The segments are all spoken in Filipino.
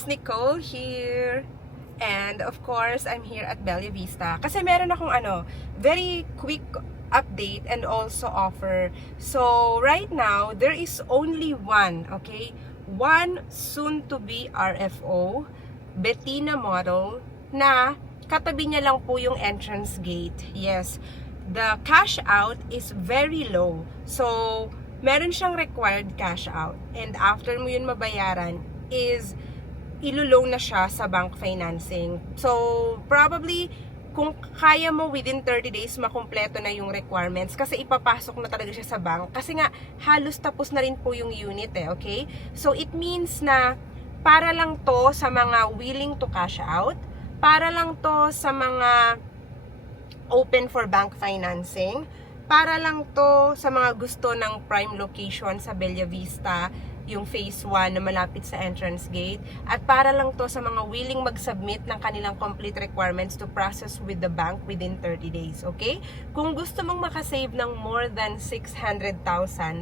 guys, Nicole here. And of course, I'm here at Bella Vista. Kasi meron akong very quick update and also offer. So, right now, there is only one, okay? One soon-to-be RFO, Bettina model, na katabi niya lang po yung entrance gate. Yes, the cash out is very low. So, meron siyang required cash out. And after mo yun mabayaran, is iluloan na siya sa bank financing. So, probably, kung kaya mo within 30 days, makumpleto na yung requirements kasi ipapasok na talaga siya sa bank. Kasi nga, halos tapos na rin po yung unit okay? So, it means na para lang to sa mga willing to cash out, para lang to sa mga open for bank financing, para lang to sa mga gusto ng prime location sa Bella Vista, yung phase 1 na malapit sa entrance gate, at para lang to sa mga willing mag-submit ng kanilang complete requirements to process with the bank within 30 days, okay? Kung gusto mong makasave ng more than 600,000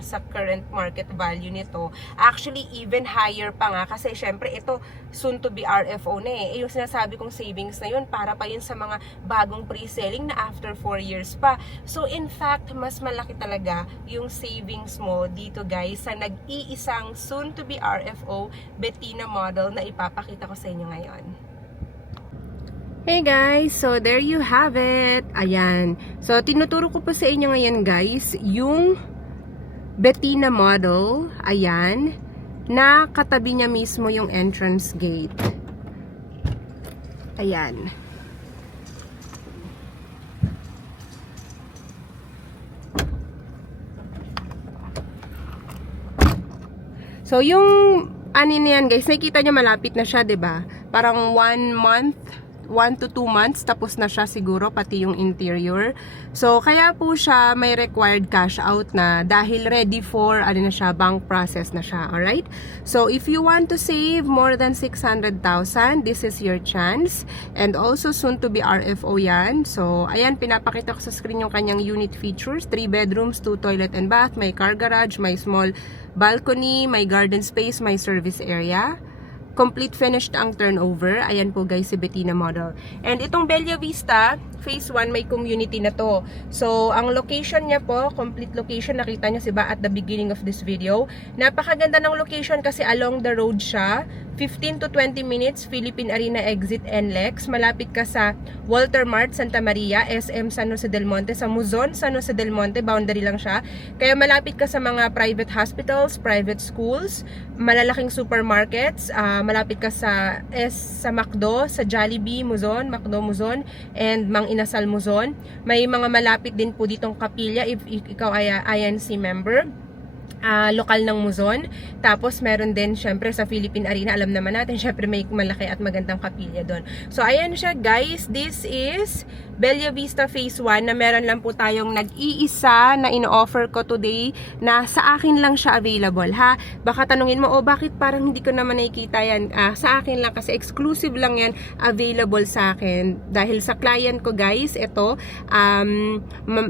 sa current market value nito, actually even higher pa nga kasi syempre ito soon to be RFO na yung sinasabi kong savings na yun, para pa yun sa mga bagong pre-selling na after 4 years pa. So in fact, mas malaki talaga yung savings mo dito guys sa nag-iisang soon to be RFO Bettina model na ipapakita ko sa inyo ngayon. Hey guys, so there you have it. Ayan. So tinuturo ko po sa inyo ngayon guys yung Bettina model. Ayan. Na katabi niya mismo yung entrance gate. Ayan. So, yung ano na yan guys, nakikita nyo malapit na siya, 'di ba? Parang 1 to 2 months, tapos na siya siguro, pati yung interior. So, kaya po siya may required cash out na dahil ready for, na siya, bank process na siya, alright? So, if you want to save more than 600,000, this is your chance. And also, soon to be RFO yan. So, ayan, pinapakita ko sa screen yung kanyang unit features. 3 bedrooms, 2 toilet and bath, may car garage, may small balcony, may garden space, may service area. Complete finished ang turnover. Ayan po guys, si Bettina model. And itong Bella Vista, phase 1, may community na to. So, ang location niya po, complete location, nakita niyo siba at the beginning of this video. Napakaganda ng location kasi along the road siya. 15 to 20 minutes, Philippine Arena exit NLEX. Malapit ka sa Walter Mart, Santa Maria, SM San Jose del Monte, sa Muzon, San Jose del Monte, boundary lang siya. Kaya malapit ka sa mga private hospitals, private schools, malalaking supermarkets, malapit ka sa McDo, sa Jollibee, Muzon, McDo Muzon, and Mang Inasal Muzon. May mga malapit din po ditong kapilya if ikaw ay INC member. Lokal ng Muzon. Tapos meron din syempre sa Philippine Arena, alam naman natin syempre may malaki at magandang kapilya doon. So ayan siya guys, this is Bella Vista phase 1 na meron lang po tayong nag-iisa na ino-offer ko today na sa akin lang siya available ha. Baka tanungin mo, bakit parang hindi ko naman nakikita yan? Sa akin lang kasi exclusive lang yan available sa akin dahil sa client ko guys, ito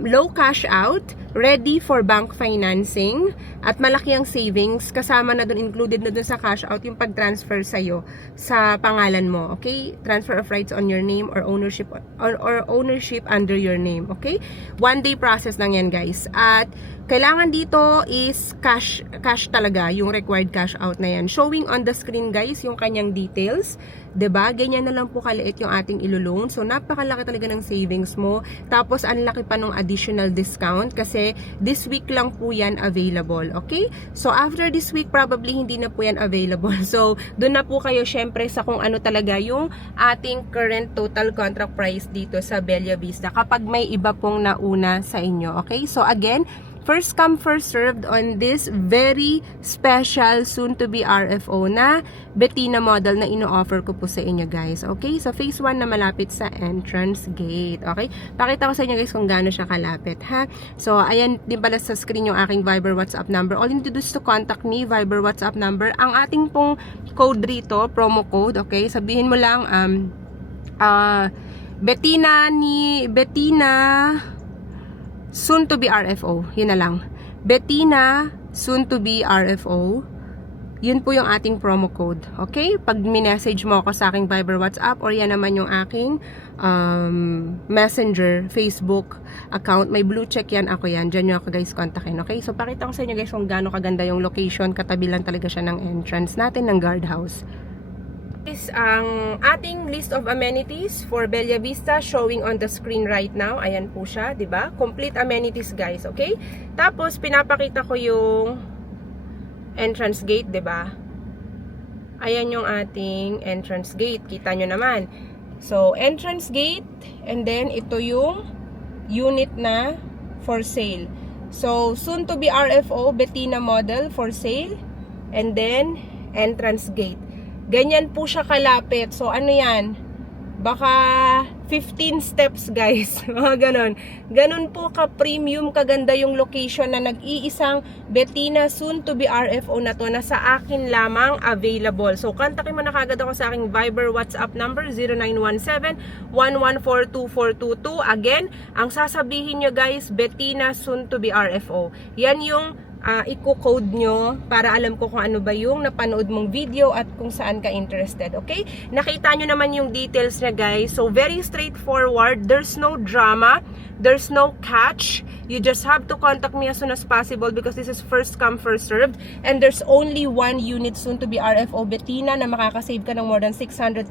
low cash out, ready for bank financing, at malaki ang savings, kasama na doon, included na doon sa cash out yung pag-transfer sa'yo sa pangalan mo, okay? Transfer of rights on your name or ownership or ownership under your name, okay? 1 day process lang yan guys. At kailangan dito is cash talaga, yung required cash out na yan. Showing on the screen guys yung kanyang details, 'di ba? Ganyan na lang po kaliit yung ating ilo-loan. So napakalaki talaga ng savings mo. Tapos ang laki pa ng additional discount kasi this week lang po yan available, okay? So after this week probably hindi na po yan available. So doon na po kayo syempre sa kung ano talaga yung ating current total contract price dito sa Bella Vista kapag may iba pong nauna sa inyo, okay? So again, first come first served on this very special soon to be RFO na Bettina model na ino-offer ko po sa inyo guys. Okay? So phase 1 na malapit sa entrance gate. Okay? Pakita ko sa inyo guys kung gaano siya kalapit ha. So ayan din pala sa screen yung aking Viber WhatsApp number. All you need to do is to contact me, Viber WhatsApp number. Ang ating pong code rito, promo code, okay? Sabihin mo lang Bettina soon to be RFO. Yun na lang. Bettina soon to be RFO. yun po yung ating promo code. Okay? Pag minessage mo ako sa aking Viber, WhatsApp, or yan naman yung aking Messenger, Facebook account, may blue check yan, ako yan. Diyan nyo ako guys kontakin. Okay? So, pakita ko sa inyo guys kung gaano kaganda yung location. Katabi lang talaga siya ng entrance natin ng guardhouse. Is ang ating list of amenities for Bella Vista showing on the screen right now. Ayan po siya, 'di ba? Complete amenities guys, okay? Tapos pinapakita ko yung entrance gate, 'di ba? Ayan yung ating entrance gate. Kita nyo naman. So, entrance gate and then ito yung unit na for sale. So, soon to be RFO Bettina model for sale and then entrance gate. Ganyan po siya kalapit. So, ano yan? Baka 15 steps, guys. Mga ganon. Ganon po ka-premium, kaganda yung location na nag-iisang Bettina soon to be RFO na to na sa akin lamang available. So, kontakin mo na kagad ako sa aking Viber WhatsApp number 0917-1142422. Again, ang sasabihin nyo guys, Bettina soon to be RFO. Yan yung i-code nyo para alam ko kung ano ba yung napanood mong video at kung saan ka interested, okay? Nakita nyo naman yung details na guys. So, very straightforward. There's no drama. There's no catch. You just have to contact me as soon as possible because this is first come, first served. And there's only one unit soon to be RFO Bettina na makakasave ka ng more than 600,000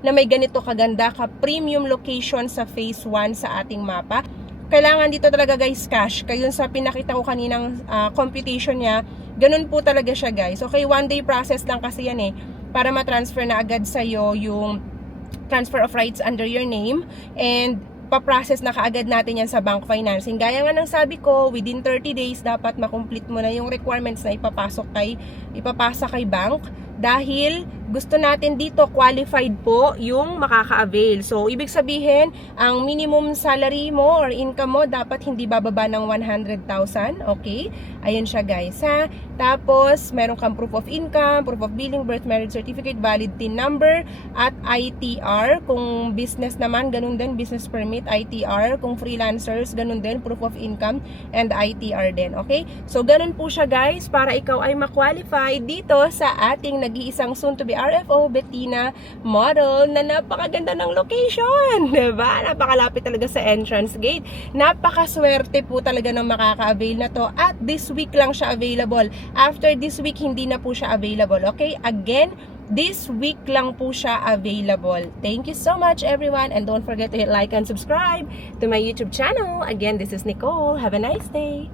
na may ganito kaganda ka premium location sa phase 1 sa ating mapa. Kailangan dito talaga guys cash. Kaya sa pinakita ko kaninang computation niya, ganun po talaga siya guys. Okay, one day process lang kasi yan para ma-transfer na agad sa'yo yung transfer of rights under your name and pa-process na kaagad natin yan sa bank financing. Gaya nga ng sabi ko, within 30 days dapat makomplete mo na yung requirements na ipapasa kay bank dahil gusto natin dito qualified po yung makaka-avail. So, ibig sabihin, ang minimum salary mo or income mo dapat hindi bababa ng 100,000. Okay? Ayan siya guys, ha? Tapos, meron kang proof of income, proof of billing, birth, marriage certificate, valid TIN number, at ITR. Kung business naman, ganun din, business permit, ITR. Kung freelancers, ganun din, proof of income, and ITR din. Okay? So, ganun po siya guys, para ikaw ay ma-qualify dito sa ating nag-iisang soon to be RFO Bettina model na napakaganda ng location, diba? Napakalapit talaga sa entrance gate. Napakaswerte po talaga ng makaka-avail na to at this week lang siya available. After this week, hindi na po siya available. Okay? Again, this week lang po siya available. Thank you so much everyone and don't forget to hit like and subscribe to my YouTube channel. Again, this is Nicole. Have a nice day.